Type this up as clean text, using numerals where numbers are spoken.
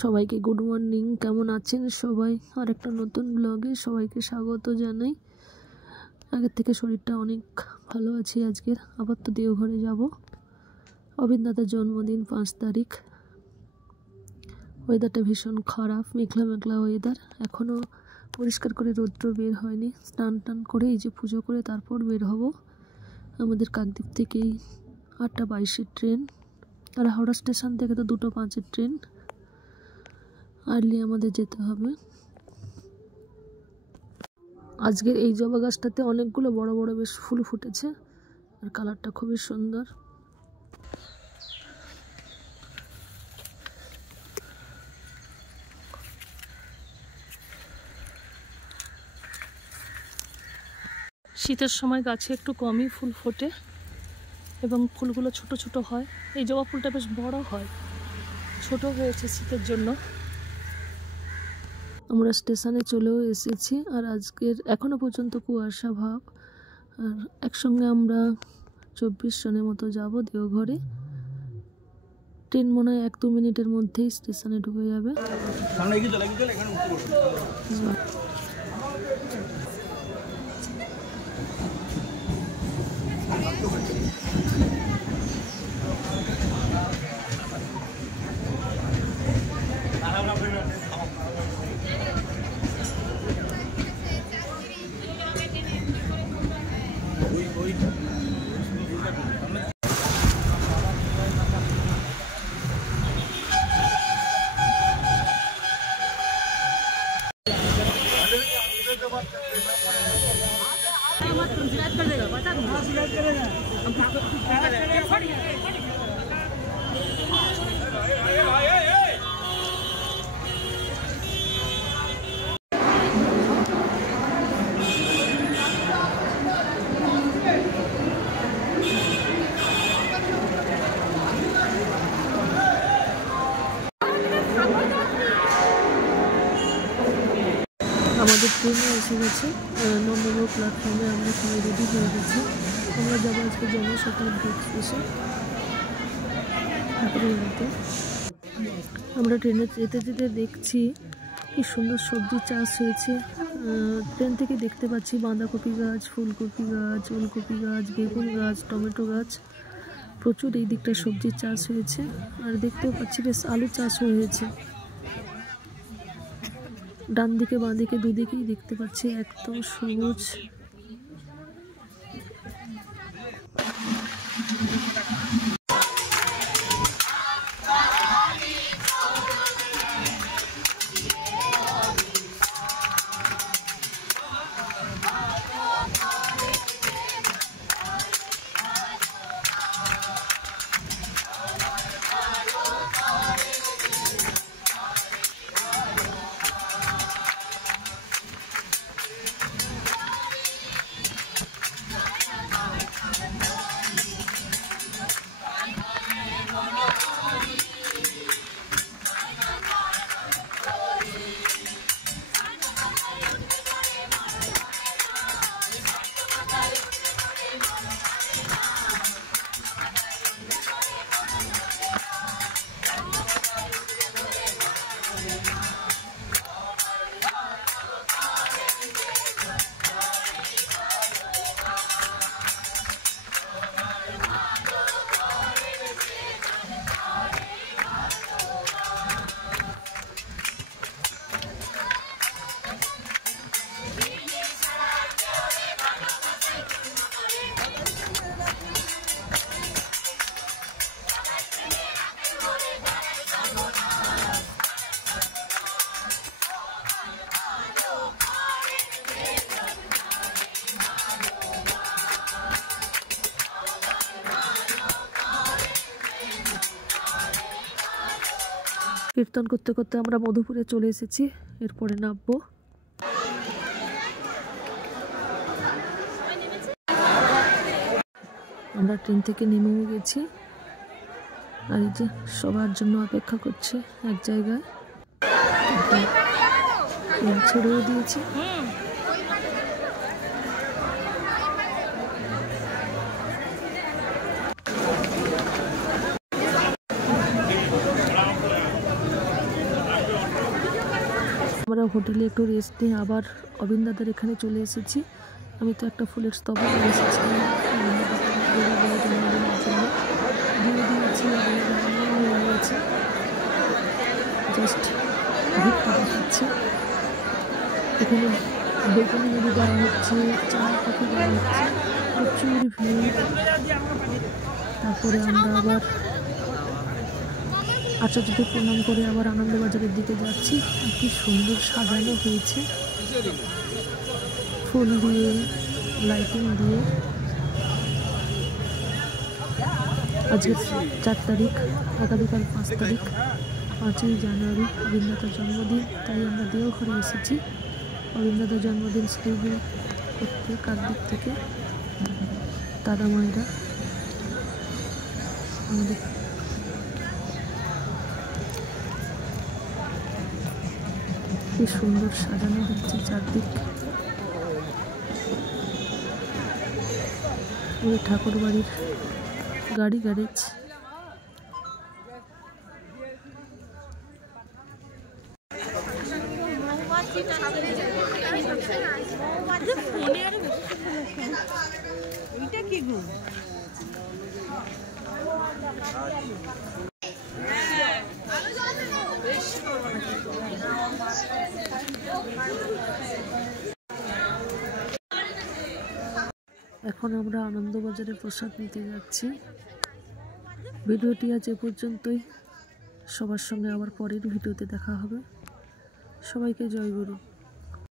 সবাইকে good morning. কেমন আছেন সবাই? আর একটা নতুন ব্লগে সবাইকে স্বাগত জানাই। আগের থেকে শরীরটা অনেক ভালো আছি আজকের। আবার তো দেওঘরে যাব। অবিন্দাদার জন্মদিন 5 তারিখ। ওয়েদারটা ভীষণ খারাপ, মেঘলা মেঘলা ওয়েদার। এখনও পরিষ্কার করে রৌদ্র বের হয়নি। স্নান টান করে এই যে পুজো করে তারপর বের হব। আমাদের কাকদ্বীপ থেকেই 8:22-এর ট্রেন, আর হাওড়া স্টেশন থেকে তো 2:05-এর ট্রেন। আর্লি আমাদের যেতে হবে। আজকের এই জবা গাছটাতে অনেকগুলো বড় বড় বেশ ফুল ফুটেছে, আর কালারটা খুবই সুন্দর। শীতের সময় গাছে একটু কমই ফুল ফোটে এবং ফুলগুলো ছোট ছোট হয়। এই জবা ফুলটা বেশ বড় হয়, ছোট হয়েছে শীতের জন্য। আমরা স্টেশনে চলেও এসেছি, আর আজকের এখনো পর্যন্ত কুয়াশা ভাব। আর একসঙ্গে আমরা 24 জনের মতো যাব দেওঘরে। ট্রেন মনে হয় 1-2 মিনিটের মধ্যেই স্টেশনে ঢুকে যাবে। আমাদের ট্রেনে এসে গেছে। 9 নম্বর প্ল্যাটফর্মে আমরা সবাই রেডি হয়ে গেছি। আমরা যাবো আজকে জনশতাব্দী এক্সপ্রেসে ঠাকুরের মতো। আমরা ট্রেনে যেতে যেতে দেখছি কি সুন্দর সবজি চাষ হয়েছে। ট্রেন থেকে দেখতে পাচ্ছি বাঁধাকপি গাছ, ফুলকপি গাছ, ওলকপি গাছ, বেগুন গাছ, টমেটো গাছ। প্রচুর এই দিকটায় সবজির চাষ হয়েছে। আর দেখতেও পাচ্ছি বেশ আলু চাষ হয়েছে। ডান দিকে বাঁ দিকে দুদিকেই দেখতে পাচ্ছি একদম সবুজ। কীর্তন করতে করতে আমরা মধুপুরে চলে এসেছি। এরপরে নামবো। আমরা ট্রেন থেকে নেমেও গেছি, আর এই যে সবার জন্য অপেক্ষা করছে এক জায়গায়। ছেড়েও দিয়েছি। আমরা হোটেলে একটু রেস্ট নিয়ে আবার অবিন দাদার এখানে চলে এসেছি। আমি তো একটা ফুলের স্তবক নিয়ে এসেছিলাম জন্মদিনের জন্য দিয়ে দিয়েছি, নিয়ে নিয়েছি। জাস্ট ভিড়টা দেখাচ্ছি। এখানে বেগুনি মুড়ি দেওয়া হচ্ছে, চা কফি দেওয়া হচ্ছে, প্রচুর ভিড়। তারপরে আমরা আবার আচার্যদের প্রণাম করে আবার আনন্দবাজারের দিকে যাচ্ছি। কি সুন্দর সাজানো হয়েছে ফুল দিয়ে, লাইটিং দিয়ে। আজকে 4 তারিখ, আগামীকাল 5 তারিখ, 5ই জানুয়ারি অবিন দাদার জন্মদিন। তাই আমরা দেওঘরে এসেছি অবিন দাদার জন্মদিন সেলিব্রেট করতে। কাকদ্বীপ থেকে দাদা মায়েরা আমাদের কি সুন্দর সাজানো হচ্ছে চারদিক। ওই ঠাকুর বাড়ির গাড়ি গ্যারেজ। এখন আমরা আনন্দবাজারে প্রসাদ নিতে যাচ্ছি। ভিডিওটি আজ এ পর্যন্তই। সবার সঙ্গে আবার পরের ভিডিওতে দেখা হবে। সবাইকে জয় গুরু।